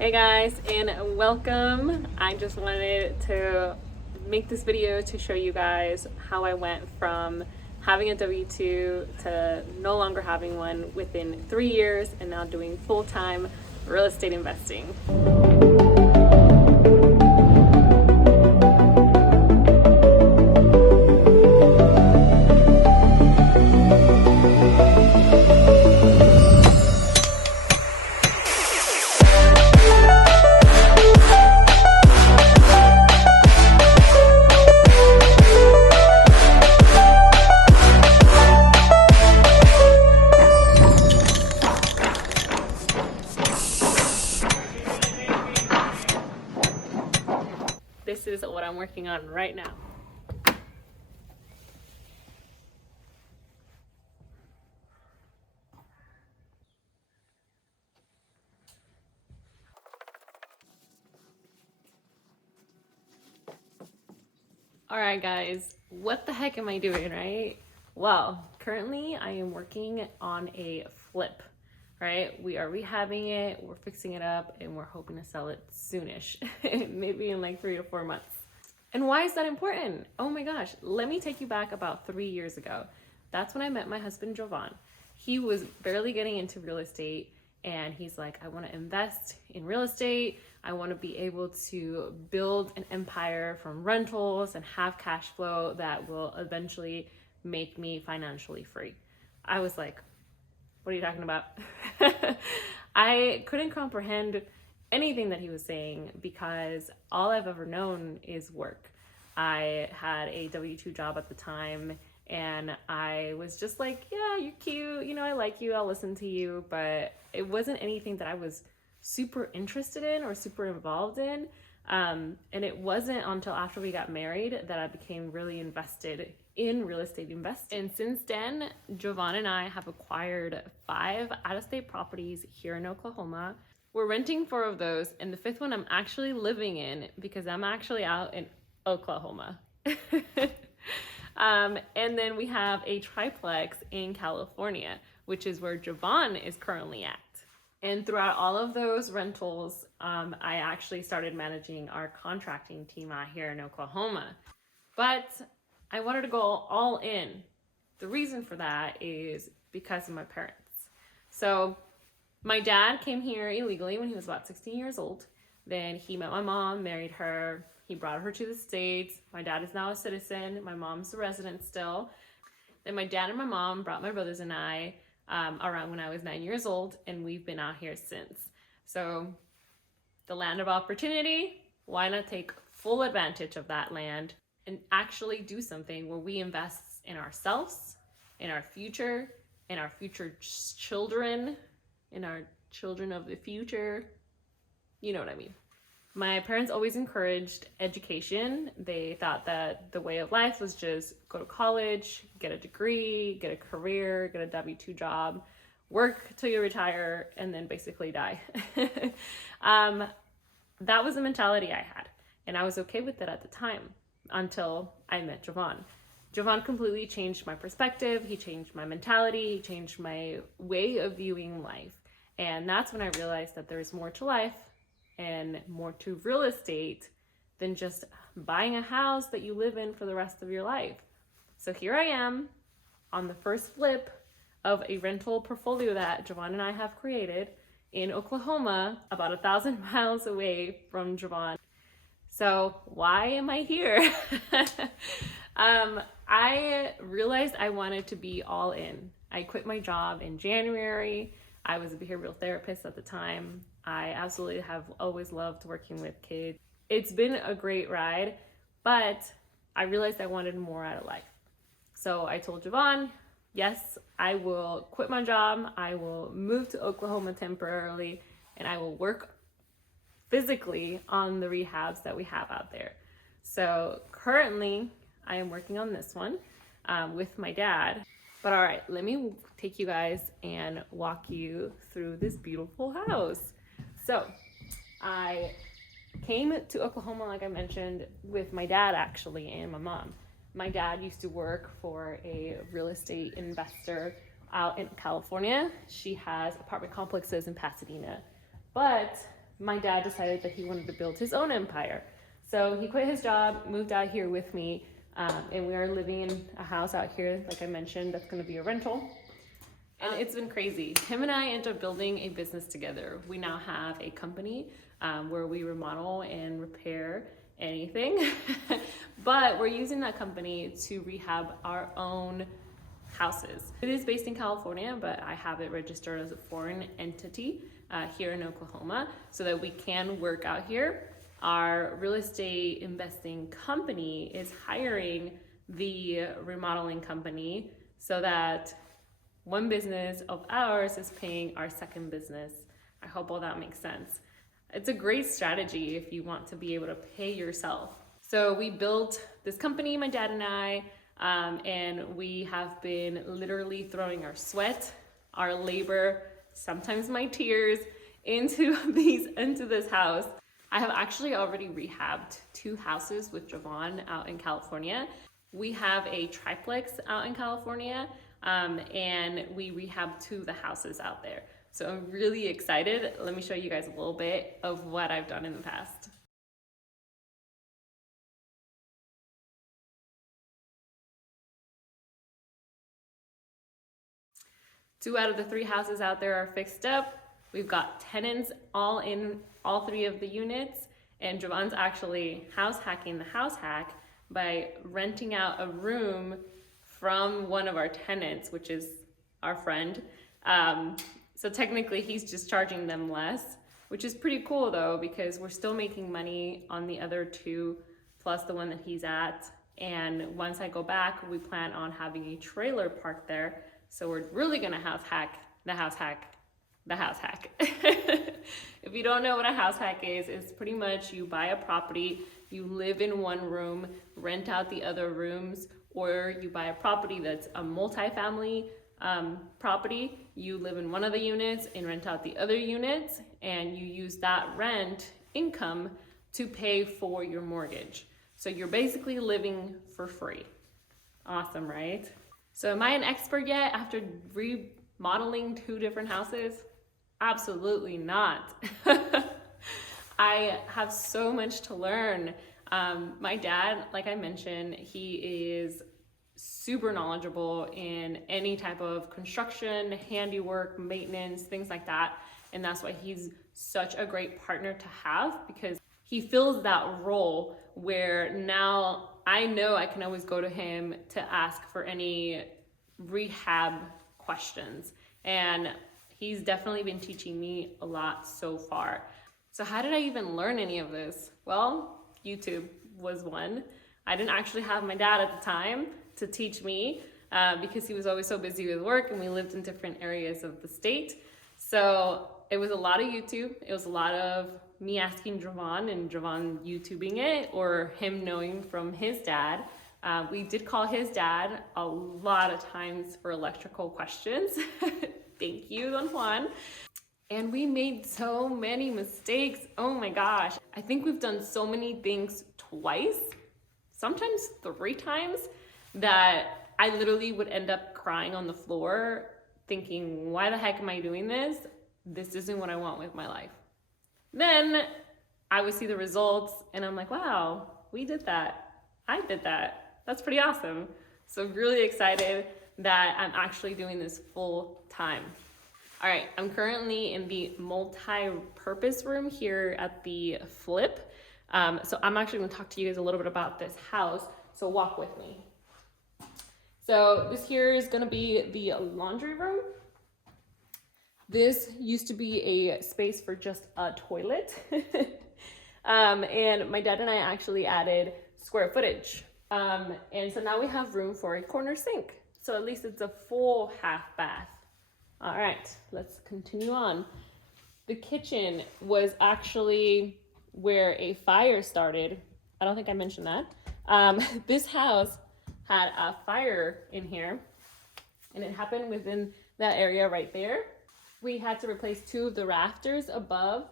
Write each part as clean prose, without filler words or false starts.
Hey guys, and welcome. I just wanted to make this video to show you guys how I went from having a W-2 to no longer having one within 3 years and now doing full-time real estate investing. This is what I'm working on right now. All right, guys, what the heck am I doing, right? Well, currently I am working on a flip, right? We are rehabbing it, we're fixing it up, and we're hoping to sell it soonish, maybe in like 3 to 4 months. And why is that important? Oh my gosh, let me take you back about 3 years ago. That's when I met my husband, Jovan. He was barely getting into real estate, and he's like, I want to invest in real estate. I want to be able to build an empire from rentals and have cash flow that will eventually make me financially free. I was like, what are you talking about? I couldn't comprehend anything that he was saying because all I've ever known is work. I had a W-2 job at the time, and I was just like, yeah, you're cute, you know, I like you, I'll listen to you, but it wasn't anything that I was super interested in or super involved in. And it wasn't until after we got married that I became really invested in real estate investing. And since then, Jovan and I have acquired 5 out-of-state properties here in Oklahoma. We're renting 4 of those, and the 5th one I'm actually living in because I'm actually out in Oklahoma. And then we have a triplex in California, which is where Jovan is currently at. And throughout all of those rentals, I actually started managing our contracting team out here in Oklahoma. But I wanted to go all in. The reason for that is because of my parents. So my dad came here illegally when he was about 16 years old. Then he met my mom, married her. He brought her to the States. My dad is now a citizen. My mom's a resident still. Then my dad and my mom brought my brothers and I around when I was 9 years old, and we've been out here since. So the land of opportunity, why not take full advantage of that land and actually do something where we invest in ourselves, in our future children, in our children of the future. You know what I mean. My parents always encouraged education. They thought that the way of life was just go to college, get a degree, get a career, get a W-2 job, work till you retire, and then basically die. That was the mentality I had, and I was okay with it at the time until I met Jovan. Jovan completely changed my perspective. He changed my mentality. He changed my way of viewing life. And that's when I realized that there's more to life and more to real estate than just buying a house that you live in for the rest of your life. So here I am on the first flip of a rental portfolio that Jovan and I have created in Oklahoma, about 1,000 miles away from Jovan. So why am I here? I realized I wanted to be all in. I quit my job in January. I was a behavioral therapist at the time. I absolutely have always loved working with kids. It's been a great ride, but I realized I wanted more out of life. So I told Jovan, yes, I will quit my job. I will move to Oklahoma temporarily, and I will work physically on the rehabs that we have out there. So currently I am working on this one with my dad. But all right, let me take you guys and walk you through this beautiful house. So I came to Oklahoma, like I mentioned, with my dad actually and my mom. My dad used to work for a real estate investor out in California. She has apartment complexes in Pasadena. But my dad decided that he wanted to build his own empire. So he quit his job, moved out here with me, and we are living in a house out here, like I mentioned, that's gonna be a rental. And it's been crazy. Him and I ended up building a business together. We now have a company where we remodel and repair anything, but we're using that company to rehab our own houses. It is based in California, but I have it registered as a foreign entity here in Oklahoma so that we can work out here. Our real estate investing company is hiring the remodeling company so that one business of ours is paying our second business. I hope all that makes sense. It's a great strategy if you want to be able to pay yourself. So we built this company, my dad and I, and we have been literally throwing our sweat, our labor, sometimes my tears into this house. I have actually already rehabbed 2 houses with Javon out in California. We have a triplex out in California, and we rehabbed 2 of the houses out there. So I'm really excited. Let me show you guys a little bit of what I've done in the past. 2 out of the 3 houses out there are fixed up. We've got tenants all in all 3 of the units, and Javon's actually house hacking the house hack by renting out a room from one of our tenants, which is our friend. So technically he's just charging them less, which is pretty cool though, because we're still making money on the other 2 plus the one that he's at. And once I go back, we plan on having a trailer parked there. So we're really gonna house hack the house hack. If you don't know what a house hack is, it's pretty much you buy a property, you live in one room, rent out the other rooms, or you buy a property that's a multifamily property, you live in one of the units and rent out the other units, and you use that rent income to pay for your mortgage. So you're basically living for free. Awesome, right? So am I an expert yet after remodeling 2 different houses? Absolutely not. I have so much to learn. My dad, like I mentioned, he is super knowledgeable in any type of construction, handiwork, maintenance, things like that. And that's why he's such a great partner to have, because he fills that role where now I know I can always go to him to ask for any rehab questions. And he's definitely been teaching me a lot so far. So how did I even learn any of this? Well, YouTube was one. I didn't actually have my dad at the time to teach me because he was always so busy with work and we lived in different areas of the state. So it was a lot of YouTube. It was a lot of me asking Javon and Javon YouTubing it, or him knowing from his dad. We did call his dad a lot of times for electrical questions. Thank you, Don Juan. And we made so many mistakes. Oh my gosh. I think we've done so many things twice, sometimes 3 times, that I literally would end up crying on the floor thinking, why the heck am I doing this? This isn't what I want with my life. Then I would see the results and I'm like, wow, we did that. I did that. That's pretty awesome. So really excited that I'm actually doing this full time. All right, I'm currently in the multi-purpose room here at the Flip. So I'm actually gonna talk to you guys a little bit about this house. So walk with me. So this here is gonna be the laundry room. This used to be a space for just a toilet. And my dad and I actually added square footage. And so now we have room for a corner sink. So at least it's a full half bath. All right, let's continue on. The kitchen was actually where a fire started. I don't think I mentioned that. This house had a fire in here, and it happened within that area right there. We had to replace 2 of the rafters above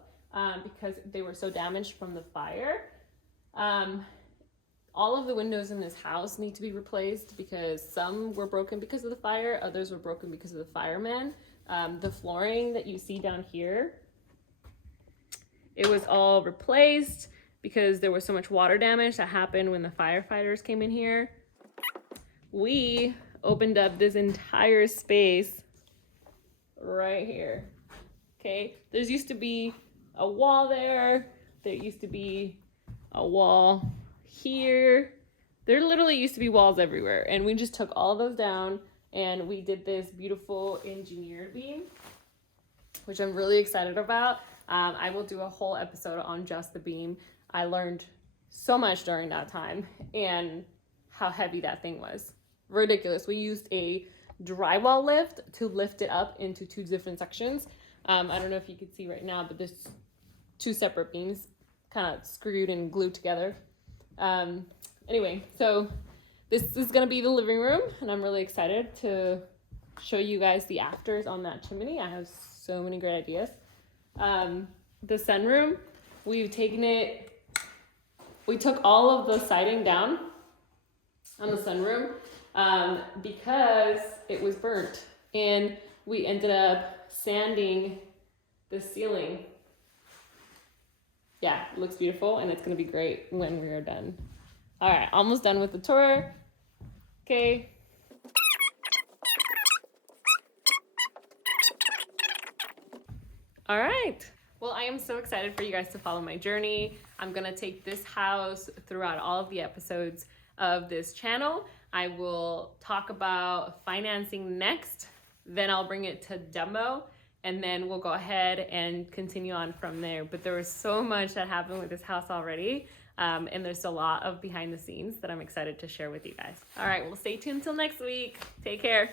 because they were so damaged from the fire. All of the windows in this house need to be replaced because some were broken because of the fire, others were broken because of the firemen. The flooring that you see down here It was all replaced because there was so much water damage that happened when the firefighters came in here. We opened up this entire space right here. Okay, there's used to be a wall there. There used to be a wall here. There literally used to be walls everywhere, and we just took all those down and we did this beautiful engineered beam, which I'm really excited about. I will do a whole episode on just the beam. I learned so much during that time and how heavy that thing was. Ridiculous. We used a drywall lift to lift it up into two different sections. I don't know if you can see right now, but there's two separate beams kind of screwed and glued together. Anyway, so this is gonna be the living room, and I'm really excited to show you guys the afters on that chimney. I have so many great ideas. The sunroom, we took all of the siding down on the sunroom because it was burnt, and we ended up sanding the ceiling. Yeah, it looks beautiful, and it's gonna be great when we are done. All right, almost done with the tour. Okay. All right. Well, I am so excited for you guys to follow my journey. I'm gonna take this house throughout all of the episodes of this channel. I will talk about financing next, then I'll bring it to demo, and then we'll go ahead and continue on from there. But there was so much that happened with this house already. And there's a lot of behind the scenes that I'm excited to share with you guys. All right, well, stay tuned till next week. Take care.